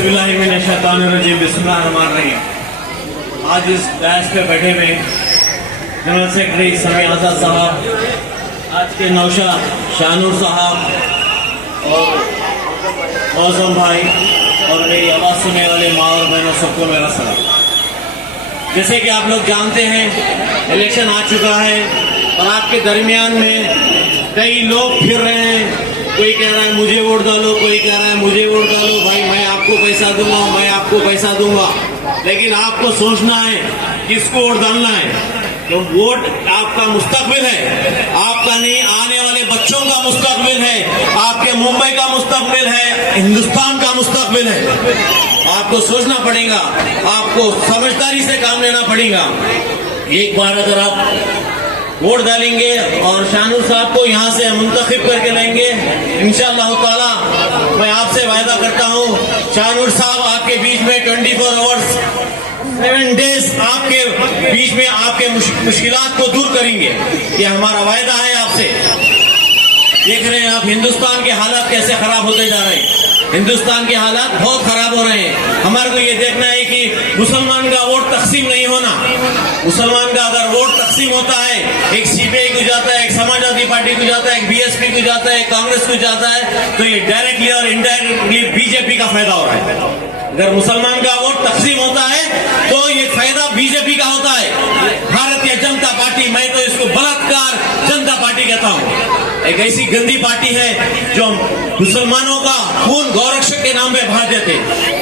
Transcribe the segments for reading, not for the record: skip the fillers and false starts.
औज़ुबिल्लाहिमिनश्शैतानिर्रजीम बिस्मिल्लाहिर्रहमानिर्रहीम। आज इस डैश पे बैठे हुए जनरल सेक्रेटरी समी आज़ाद साहब, आज के नौशा शाहनूर साहब और मौसम भाई और मेरी आवाज़ सुनने वाले माँ और बहनों सबको मेरा सलाम। जैसे कि आप लोग जानते हैं, इलेक्शन आ चुका है और आपके दरमियान में कई लोग फिर रहे हैं। कोई कह रहा है मुझे वोट डालो, कोई कह रहा है मुझे वोट डालो, भाई मैं आपको पैसा दूंगा, मैं आपको पैसा दूंगा। लेकिन आपको सोचना है किसको वोट डालना है। तो वोट आपका मुस्तकबिल है, आपका नहीं, आने वाले बच्चों का मुस्तकबिल है, आपके मुंबई का मुस्तकबिल है, हिंदुस्तान का मुस्तकबिल है। आपको सोचना पड़ेगा, आपको समझदारी से काम लेना पड़ेगा। एक बार अगर आप वोट डालेंगे और शाहनूर साहब को यहाँ से मुंतखब करके लेंगे, इंशाअल्लाह ताला मैं आपसे वायदा करता हूँ, शाहनूर साहब आपके बीच में 24 आवर्स 7 डेज आपके बीच में आपके मुश्किलात को दूर करेंगे। ये हमारा वायदा है आपसे। देख रहे हैं आप हिंदुस्तान के हालात कैसे खराब होते जा रहे हैं। हिंदुस्तान के हालात बहुत खराब हो रहे हैं। हमारे को ये देखना है कि मुसलमान का वोट तकसीम नहीं होना। मुसलमान का अगर वोट तकसीम होता है, एक सीपीआई को जाता है, एक समाजवादी पार्टी को जाता है, एक बीएसपी को जाता है, कांग्रेस को जाता है, तो ये डायरेक्टली और इनडायरेक्टली बीजेपी का फायदा हो रहा है। अगर मुसलमान का वोट तकसीम होता है तो ये फायदा बीजेपी का होता है। भारतीय जनता पार्टी, मैं तो इसको बलात्कार जनता पार्टी कहता हूँ। एक ऐसी गंदी पार्टी है जो मुसलमानों का खून गौरक्षक के नाम पे बहा देते,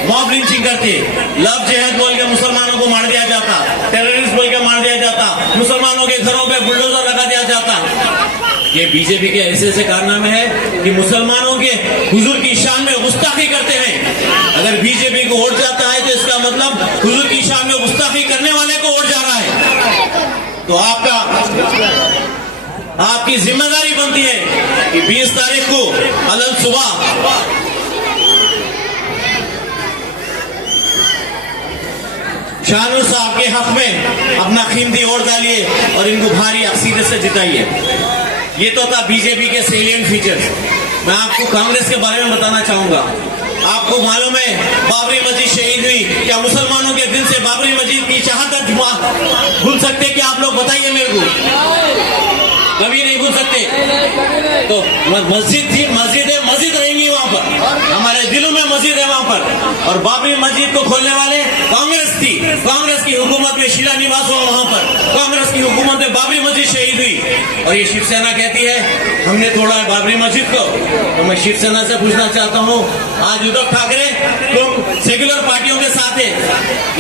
मॉब लिंचिंग करते, लव जिहाद बोल के मुसलमानों को मार दिया जाता, टेररिस्ट बोल के मार दिया जाता, मुसलमानों के घरों पे बुलडोजर लगा दिया जाता। ये बीजेपी के ऐसे कारनामे हैं कि मुसलमानों के हुजूर की शान में गुस्ताखी करते हैं। अगर बीजेपी को वोट जाता है तो इसका मतलब हुजूर की शान में गुस्ताखी करने वाले को वोट जा रहा है। तो आपकी जिम्मेदारी बनती है कि 20 तारीख को अलग सुबह शाहनूर साहब के हक में अपना कीमती वोट डालिए और इनको भारी अक्सरियत से जिताइए। ये तो था बीजेपी के सेलिएंट फीचर्स। मैं आपको कांग्रेस के बारे में बताना चाहूंगा। आपको मालूम है बाबरी मस्जिद शहीद हुई, क्या मुसलमानों के दिन से बाबरी मस्जिद की शहादत भूल सकते क्या आप लोग? बताइए मेरे को। कभी नहीं भूल सकते। तो मस्जिद थी, मस्जिद है, मस्जिद रहेंगी वहां पर, हमारे दिलों में मस्जिद है वहां पर। और बाबरी मस्जिद को खोलने वाले कांग्रेस थी। कांग्रेस की हुकूमत में शिलान्यास हुआ वहां पर, कांग्रेस की हुकूमत में बाबरी मस्जिद शहीद हुई। और ये शिवसेना कहती है हमने तोड़ा है बाबरी मस्जिद को। तो मैं शिवसेना से पूछना चाहता हूँ, आज उद्धव ठाकरे तुम सेक्युलर पार्टियों के साथ है,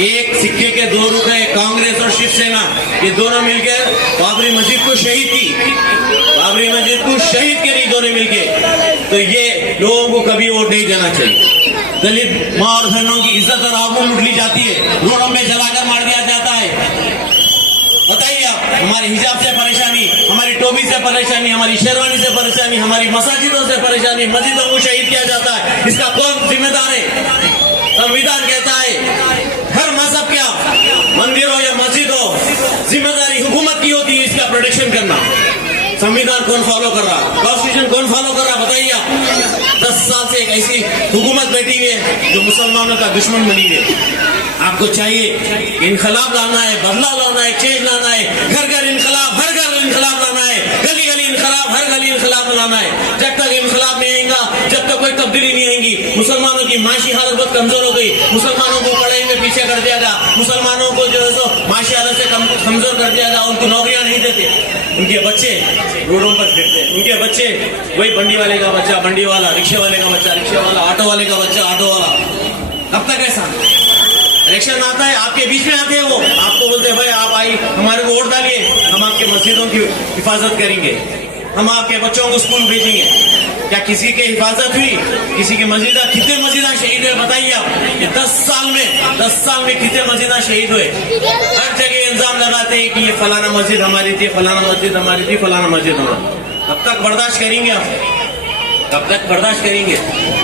एक सिक्के के दो रुख है, कांग्रेस और शिवसेना, ये दोनों मिलकर बाबरी मस्जिद को शहीद की, बाबरी मस्जिद को शहीद के लिए दोनों मिलके। तो ये लोगों को कभी वोट नहीं देना चाहिए। दलित माँ और बहनों की इज्जत और आबरू लूट ली जाती है, रोडों में जलाकर मार दिया जाता है। बताइए आप, हमारे हिजाब से परेशानी, हमारी टोपी से परेशानी, हमारी शेरवानी से परेशानी, हमारी मसाजिदों से परेशानी, मस्जिदों को शहीद किया जाता है। इसका कौन जिम्मेदार है? संविधान कहता है हर मजहब का मंदिर हो या मस्जिद हो, जिम्मेदारी हुकूमत की होती है इसका प्रोटेक्शन करना। संविधान कौन फॉलो कर रहा, कॉन्स्टिट्यूशन कौन फॉलो कर रहा? बताइए आप। 10 साल से एक ऐसी हुकूमत बैठी हुई है जो मुसलमानों का दुश्मन बनी हुई है। आपको चाहिए इनकलाब लाना है, बदलाव लाना है, चेंज लाना है, घर घर इनकलाब, हर घर इनकलाब लाना है, गली गली इनकलाब, हर गली इनकलाब लाना है। जब तक इनकलाब नहीं आएगा, जब तक कोई तब्दीली नहीं आएगी, मुसलमानों की माशी हालत बहुत कमजोर हो गई, मुसलमानों को पढ़ाई में पीछे कर दिया गया, मुसलमानों को जो है सो माशी हालत से कमजोर कर दिया गया, उनको नौकरियां नहीं देते, उनके बच्चे रोडों पर फिरते हैं, उनके बच्चे वही बंडी वाले का बच्चा बंडी वाला, रिक्शे वाले का बच्चा रिक्शे वाला, ऑटो वाले का बच्चा ऑटो वाला। कब तक ऐसा? इलेक्शन आता है, आपके बीच में आते हैं वो, आपको बोलते हैं भाई आप आई हमारे को वोट डालिए, हम आपके मस्जिदों की हिफाजत करेंगे, हम आपके बच्चों को स्कूल भेजेंगे। क्या किसी की हिफाजत हुई? किसी की मस्जिदा, कितने मस्जिदा शहीद हुए बताइए आप? ये 10 साल में कितने मस्जिदा शहीद हुए? हर जगह इल्जाम लगाते हैं कि ये फलाना मस्जिद हमारी थी, फलाना मस्जिद हमारी थी, फलाना मस्जिद हमारा। कब तक बर्दाश्त करेंगे आप? कब तक बर्दाश्त करेंगे?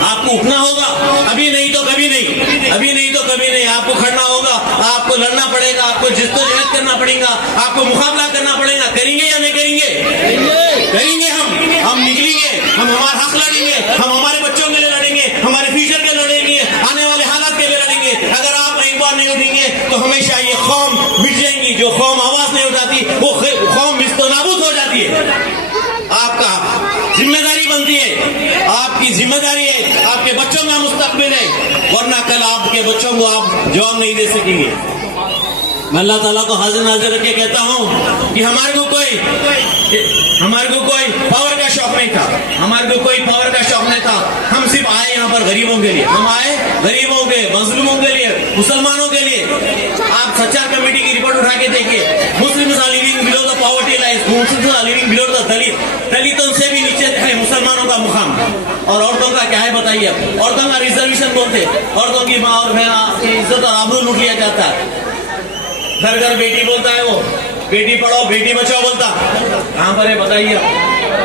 आपको उठना होगा, अभी नहीं तो कभी नहीं, अभी नहीं तो कभी नहीं। आपको खड़ना होगा, आपको लड़ना पड़ेगा, आपको जिद्दोजहद करना पड़ेगा, आपको मुकाबला करना पड़ेगा। करेंगे या नहीं करेंगे? करेंगे। हम निकलेंगे, हम हमारा हक लड़ेंगे, हम हमारे बच्चों के लिए लड़ेंगे, हमारे फ्यूचर के लड़ेंगे, आने वाले हालात आपके बच्चों का मुस्तकबिल है, वरना कल आपके बच्चों को आप जवाब नहीं दे सकेंगे। मैं अल्लाह ताला को हाजिर नाजिर रख के कहता हूँ कि हमारे को कोई पावर का शौक नहीं था, हमारे को कोई पावर का शौक नहीं था। हम सिर्फ आए यहाँ पर गरीबों के लिए, हम आए गरीबों के, मजलूमों के लिए, मुसलमानों के लिए। आप सच्चार कमेटी की रिपोर्ट उठा के देखिए, Muslims are living below the poverty line, Muslims are living below the दलितों से भी नीचे है मुसलमानों का मुकाम। और औरतों का क्या है बताइए, औरतों का रिजर्वेशन बोलते, औरतों की माँ और बहन की इज्जत और आबरू लूट लिया जाता है। घर घर बेटी बोलता है, वो बेटी पढ़ाओ बेटी बचाओ बोलता, कहां पर है बताइए?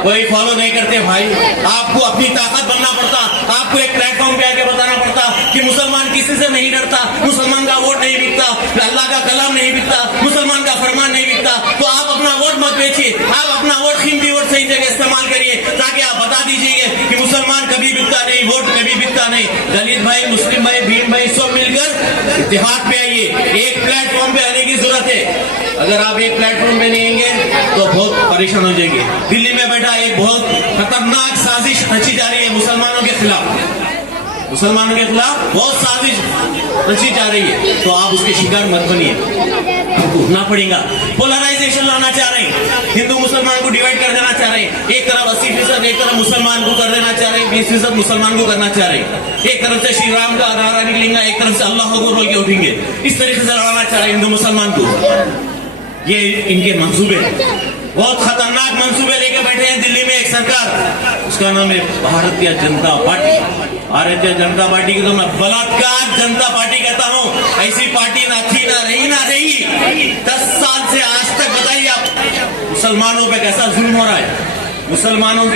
कोई फॉलो नहीं करते भाई। आपको अपनी ताकत बनना पड़ता, आपको एक प्लेटफॉर्म पे आके बताना पड़ता कि मुसलमान किसी से नहीं डरता, मुसलमान का वोट नहीं बिकता, अल्लाह का कलाम नहीं बिकता, मुसलमान का फरमान नहीं बिकता। तो आप अपना वोट मत बेचिए, आप अपना वोट कीमती वोट सही जगह इस्तेमाल करिए, ताकि आप बता दीजिए कि मुसलमान कभी बिकता नहीं, वोट कभी बिकता नहीं। दलित भाई, मुस्लिम भाई, भीम भाई सब मिलकर इत्तेहाद पे आइए, एक प्लेटफॉर्म पे आने की जरूरत है। अगर आप एक प्लेटफॉर्म पे नहीं आएंगे तो बहुत परेशान हो जाएंगे। दिल्ली में बैठा एक बहुत खतरनाक साजिश रची जा रही है मुसलमानों के खिलाफ, मुसलमानों के खिलाफ बहुत साजिश रची जा रही है। तो आप उसके शिकार मत बनिए, आपको उठना पड़ेगा। पोलराइजेशन लाना चाह रहे हैं, हिंदू मुसलमान को डिवाइड कर देना चाह रहे हैं। एक तरफ 80%, एक तरफ मुसलमान को कर देना चाह रहे हैं, 20% मुसलमान को करना चाह रहे हैं। एक तरफ से श्री राम का नारा निकलेगा, एक तरफ से अल्लाह को बोल के उठेंगे। इस तरीके से लड़ाना चाह रहे हैं हिंदू मुसलमान को। ये इनके मंसूबे, बहुत खतरनाक मंसूबे लेके बैठे हैं दिल्ली में एक सरकार, उसका नाम है भारतीय जनता पार्टी। भारतीय जनता पार्टी की तो मैं बलात्कार जनता पार्टी कहता हूँ। ऐसी पार्टी ना थी, ना रही। 10 साल से आज तक बताइए आप मुसलमानों पे कैसा जुल्म हो रहा है, मुसलमानों की